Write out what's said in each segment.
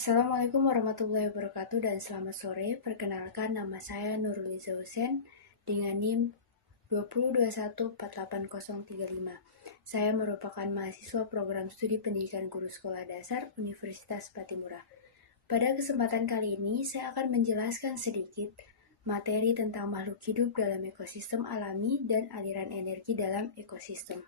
Assalamualaikum warahmatullahi wabarakatuh dan selamat sore. Perkenalkan nama saya Nurliza Hussein dengan NIM 202148035. Saya merupakan mahasiswa program studi pendidikan guru sekolah dasar Universitas Patimura. Pada kesempatan kali ini saya akan menjelaskan sedikit materi tentang makhluk hidup dalam ekosistem alami dan aliran energi dalam ekosistem.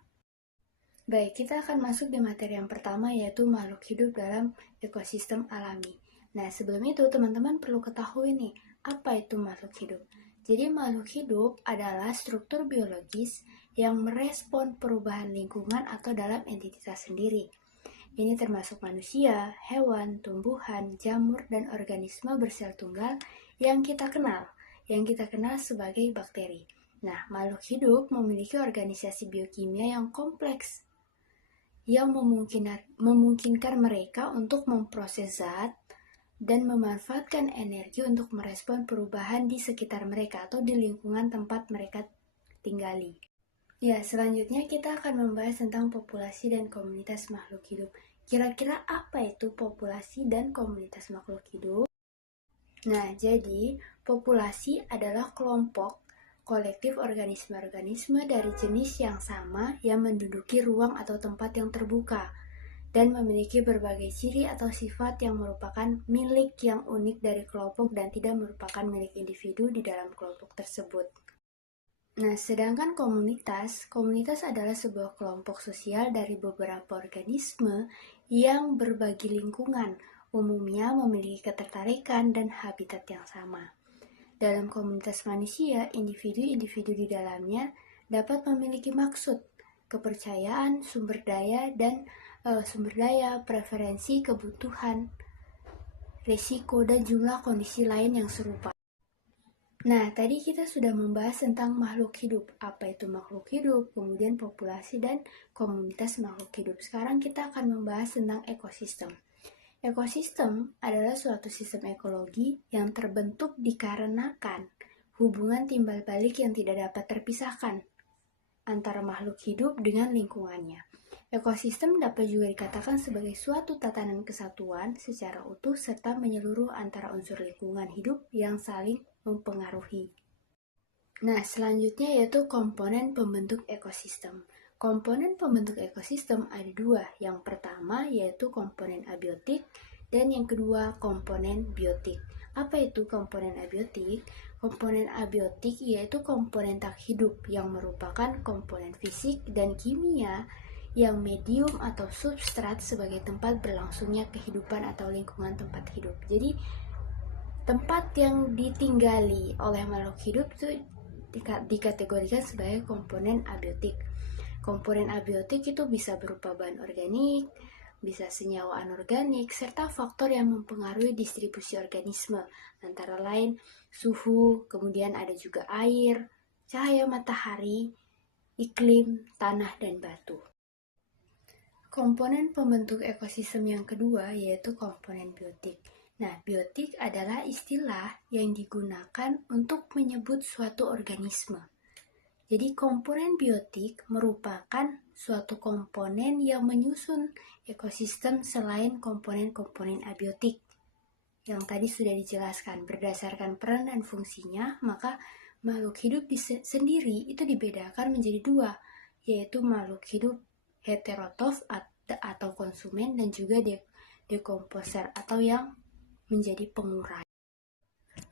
Baik, kita akan masuk di materi yang pertama yaitu makhluk hidup dalam ekosistem alami. Nah, sebelum itu teman-teman perlu ketahui nih, apa itu makhluk hidup? Jadi makhluk hidup adalah struktur biologis yang merespon perubahan lingkungan atau dalam entitas sendiri. Ini termasuk manusia, hewan, tumbuhan, jamur, dan organisme bersel tunggal yang kita kenal sebagai bakteri. Nah, makhluk hidup memiliki organisasi biokimia yang kompleks yang memungkinkan mereka untuk memproses zat dan memanfaatkan energi untuk merespon perubahan di sekitar mereka atau di lingkungan tempat mereka tinggali. Ya, selanjutnya kita akan membahas tentang populasi dan komunitas makhluk hidup. Kira-kira apa itu populasi dan komunitas makhluk hidup? Nah, jadi populasi adalah kelompok kolektif organisme-organisme dari jenis yang sama yang menduduki ruang atau tempat yang terbuka dan memiliki berbagai ciri atau sifat yang merupakan milik yang unik dari kelompok dan tidak merupakan milik individu di dalam kelompok tersebut. Nah, sedangkan komunitas adalah sebuah kelompok sosial dari beberapa organisme yang berbagi lingkungan, umumnya memiliki ketertarikan dan habitat yang sama. Dalam komunitas manusia, individu-individu di dalamnya dapat memiliki maksud, kepercayaan, sumber daya, preferensi, kebutuhan, risiko, dan jumlah kondisi lain yang serupa. Nah, tadi kita sudah membahas tentang makhluk hidup. Apa itu makhluk hidup, kemudian populasi dan komunitas makhluk hidup. Sekarang kita akan membahas tentang ekosistem. Ekosistem adalah suatu sistem ekologi yang terbentuk dikarenakan hubungan timbal balik yang tidak dapat terpisahkan antara makhluk hidup dengan lingkungannya. Ekosistem dapat juga dikatakan sebagai suatu tatanan kesatuan secara utuh serta menyeluruh antara unsur lingkungan hidup yang saling mempengaruhi. Nah, selanjutnya yaitu komponen pembentuk ekosistem. Komponen pembentuk ekosistem ada dua. Yang pertama yaitu komponen abiotik dan yang kedua komponen biotik. Apa itu komponen abiotik? Komponen abiotik yaitu komponen tak hidup yang merupakan komponen fisik dan kimia yang medium atau substrat sebagai tempat berlangsungnya kehidupan atau lingkungan tempat hidup. Jadi tempat yang ditinggali oleh makhluk hidup itu dikategorikan sebagai komponen abiotik. Komponen abiotik itu bisa berupa bahan organik, bisa senyawa anorganik, serta faktor yang mempengaruhi distribusi organisme, antara lain suhu, kemudian ada juga air, cahaya matahari, iklim, tanah, dan batu. Komponen pembentuk ekosistem yang kedua yaitu komponen biotik. Nah, biotik adalah istilah yang digunakan untuk menyebut suatu organisme. Jadi komponen biotik merupakan suatu komponen yang menyusun ekosistem selain komponen-komponen abiotik. Yang tadi sudah dijelaskan, berdasarkan peran dan fungsinya, maka makhluk hidup sendiri itu dibedakan menjadi dua, yaitu makhluk hidup heterotrof atau konsumen dan juga dekomposer atau yang menjadi pengurai.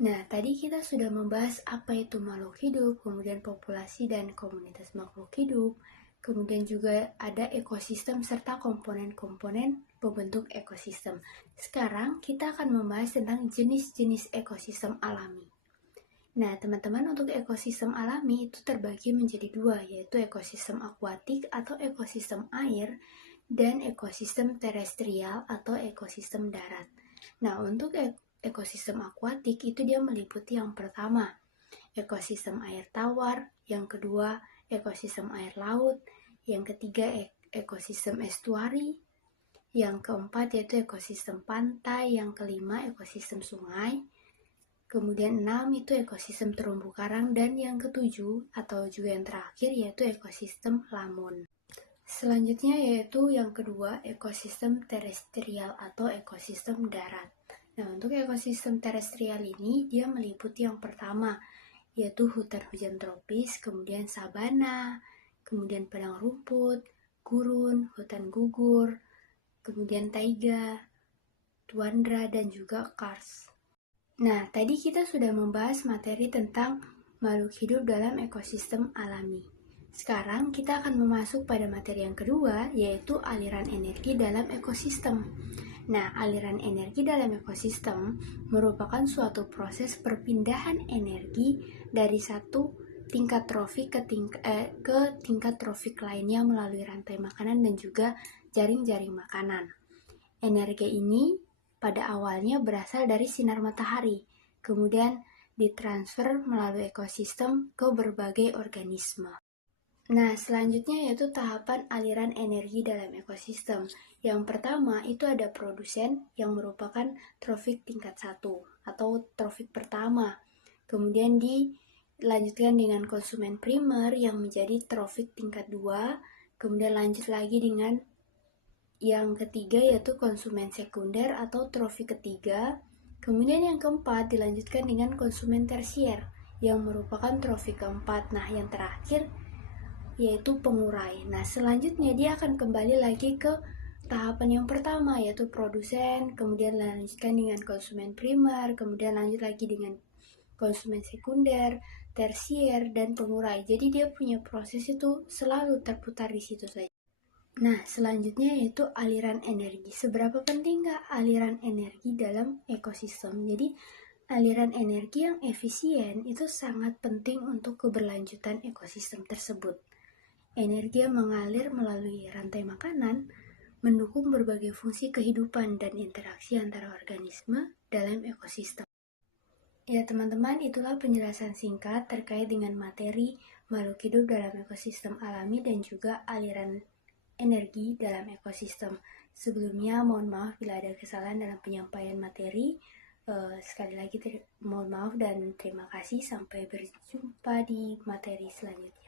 Nah, tadi kita sudah membahas apa itu makhluk hidup, kemudian populasi dan komunitas makhluk hidup, kemudian juga ada ekosistem serta komponen-komponen pembentuk ekosistem. Sekarang kita akan membahas tentang jenis-jenis ekosistem alami. Nah, teman-teman, untuk ekosistem alami itu terbagi menjadi dua, yaitu ekosistem akuatik atau ekosistem air dan ekosistem terestrial atau ekosistem darat. Nah, untuk ekosistem akuatik itu dia meliputi yang pertama, ekosistem air tawar, yang kedua, ekosistem air laut, yang ketiga, ekosistem estuari, yang keempat yaitu ekosistem pantai, yang kelima, ekosistem sungai, kemudian 6 itu ekosistem terumbu karang, dan yang ketujuh atau juga yang terakhir yaitu ekosistem lamun. Selanjutnya yaitu yang kedua, ekosistem terestrial atau ekosistem darat. Nah, untuk ekosistem terestrial ini dia meliputi yang pertama, yaitu hutan hujan tropis, kemudian sabana, kemudian padang rumput, gurun, hutan gugur, kemudian taiga, tuandra, dan juga kars. Nah, tadi kita sudah membahas materi tentang makhluk hidup dalam ekosistem alami. Sekarang kita akan memasuk pada materi yang kedua, yaitu aliran energi dalam ekosistem. Nah, aliran energi dalam ekosistem merupakan suatu proses perpindahan energi dari satu tingkat trofik ke tingkat trofik lainnya melalui rantai makanan dan juga jaring-jaring makanan. Energi ini pada awalnya berasal dari sinar matahari, kemudian ditransfer melalui ekosistem ke berbagai organisme. Nah, selanjutnya yaitu tahapan aliran energi dalam ekosistem. Yang pertama itu ada produsen yang merupakan trofik tingkat 1 atau trofik pertama. Kemudian dilanjutkan dengan konsumen primer yang menjadi trofik tingkat 2. Kemudian lanjut lagi dengan yang ketiga yaitu konsumen sekunder atau trofik ketiga. Kemudian yang keempat dilanjutkan dengan konsumen tersier yang merupakan trofik keempat. Nah, yang terakhir yaitu pengurai. Nah, selanjutnya dia akan kembali lagi ke tahapan yang pertama yaitu produsen, kemudian lanjutkan dengan konsumen primer, kemudian lanjut lagi dengan konsumen sekunder, tersier, dan pengurai. Jadi dia punya proses itu selalu terputar di situ saja. Nah, selanjutnya yaitu aliran energi. Seberapa pentingkah aliran energi dalam ekosistem? Jadi, aliran energi yang efisien itu sangat penting untuk keberlanjutan ekosistem tersebut. Energi yang mengalir melalui rantai makanan mendukung berbagai fungsi kehidupan dan interaksi antara organisme dalam ekosistem. Ya teman-teman, itulah penjelasan singkat terkait dengan materi makhluk hidup dalam ekosistem alami dan juga aliran energi dalam ekosistem. Sebelumnya mohon maaf bila ada kesalahan dalam penyampaian materi. Sekali lagi mohon maaf dan terima kasih. Sampai berjumpa di materi selanjutnya.